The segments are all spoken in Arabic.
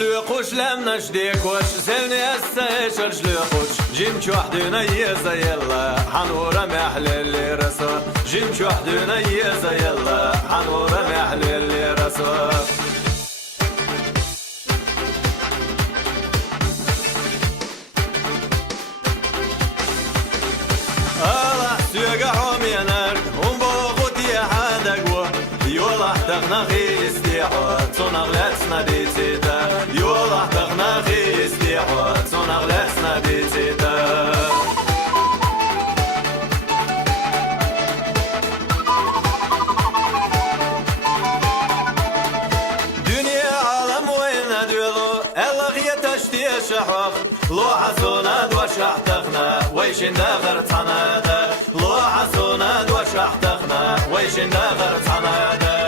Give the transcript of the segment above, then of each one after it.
لوقوش لم نشديك وش سيني السيشرش لوقوش جيم وحدنا يزا يلا حنورا محلل لي رسول جيم وحدنا يزا يلا حنورا محلل لي رسول الله سيقع حمينر ومبوغوتي حدقوا يولا تغنغي استيحوت صنغلتنا ديتيتا يولا تغنغي استيحوت صنغلتنا ديتيتا دنيا عالم وين ندولو الغي تشتي شحوخ لو حسونا دوشح تغنا ويشن دغر تنادا لو حسونا دوشح تغنا ويشن دغر تنادا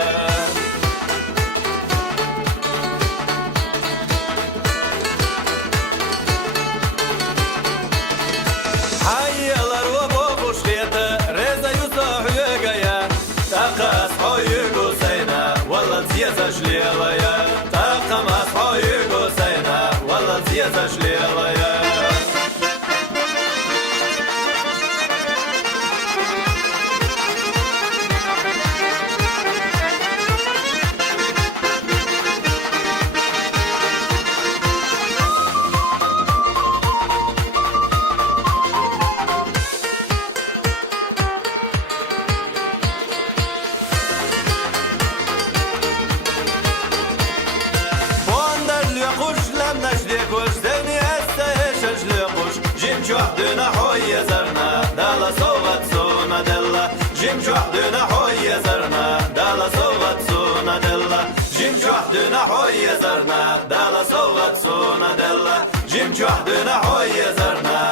حيالر وبوغوش خيطة ريزا يوسف يقايا تاقاس حويقو سينا والله تزيزش ليلايا تاقاس حويقو سينا والله تزيزش ليلايا وحدنا حوي زرنا دالا صوغت سونا دلا جيم وحدنا حوي زرنا دالا صوغت سونا دلا جيم وحدنا حوي زرنا دالا صوغت سونا دلا جيم وحدنا حوي زرنا